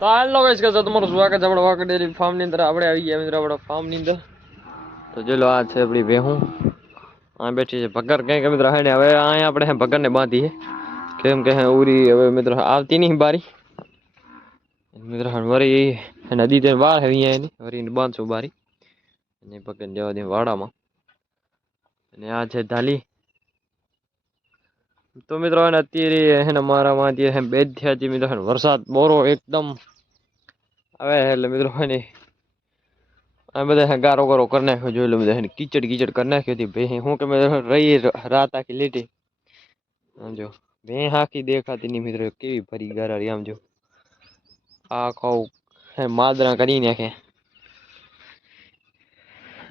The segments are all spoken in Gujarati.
તો હાલો ગાઈસ કે તમારું સ્વાગત છે આપણા વાંક ડેરી ફાર્મ ની અંદર. આપણે આવી ગયા મિત્રો આપણા ફાર્મ ની અંદર. તો જો લો આ છે આપણી ભેહું. આ બેઠી છે ભગર કઈ કે મિત્રો હેડે હવે અહીંયા આપણે ભગર ને બાંધી છે કેમ કે ઉરી હવે મિત્રો આવતી નહીં બારી મિત્રો વરી નદી તે વાર હે અહીંયા વરી બાંધશું બારી અને ભગર જવા દે વાડામાં. અને આ છે ધાલી. તો મિત્રો અત્યારે એને મારામાં અત્યારે બે જ થયા છે મિત્રો વરસાદ બોરો એકદમ હવે એટલે મિત્રો ને આ બધા ગારો ગારો કરી નાખ્યો જોઈ લો બધા કીચડ કીચડ કરી નાખ્યો હતી ભે હું કે રહી રાત આખી લીટી આમ જો ભે આખી દેખાતી નહીં મિત્રો કેવી ભરી ગારાડી આમ જો આ કહું માદરા કરી નાખે.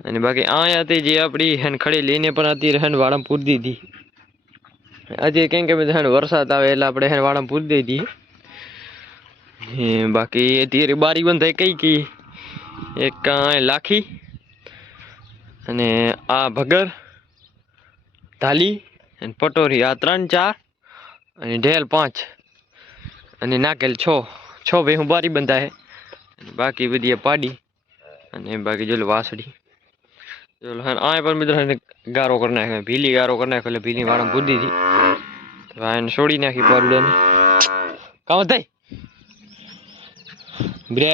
અને બાકી આ હતી જે આપણી હેન ખડી લઈને પણ અત્યારે વાળા પૂરી દીધી. આજે કેમ કે વરસાદ આવે એટલે આપણે વાળા પૂરી દીધી. બાકી અત્યારે બારી બંધ થાય કઈ કઈ એક લાખી અને આ ભગર ધાલી અને પટોરી આ 3 4 અને ઢેલ 5 અને નાકેલ 6 ભાઈ હું બારી બંધા હે અને બાકી બધી પાડી અને બાકી જો વાસડી ચલો આ પણ મિત્રો ગારો કરી નાખ્યો ભીલી ગારો કરી નાખ્યો એટલે ભીલી વાળા પૂરી દીધી. તો આને છોડી નાખી પારુડાને કામ થાય બ્રે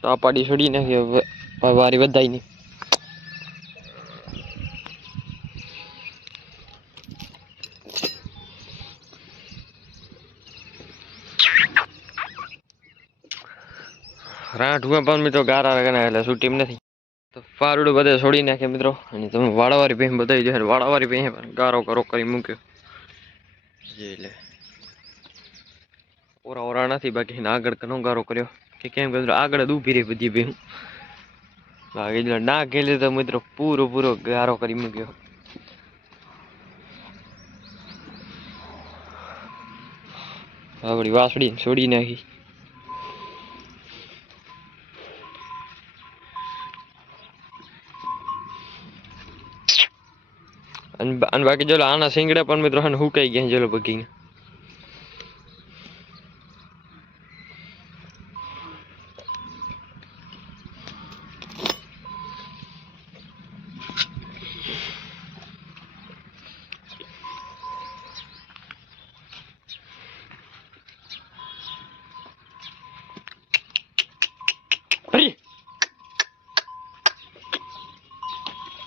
તો આ પાડી છોડી નાખી વારી વધાઈ ની. રાઠું પણ મિત્રો ગારા લગાના એટલે શું ટીમ નથી તો પારુડું બધે છોડી નાખે મિત્રો. અને તમે વાળાવાળી ભેં બતાવી દો વાળાવાળી ભેં પણ ગારો ગારો કરી મૂક્યો એટલે ઓરા ઓરા નથી બાકી આગળ ઘણો ગારો કર્યો કે કેમ કે આગળ જ ઊભી રહી બધી ભેં બાકી ના ગયેલી તો મિત્રો પૂરો પૂરો ગારો કરી મૂક્યો. આપણી વાસળી છોડી નાખી. અને બાકી જો આના સિંગડા પણ મિત્રો હુકાઈ ગયા ચલો બગી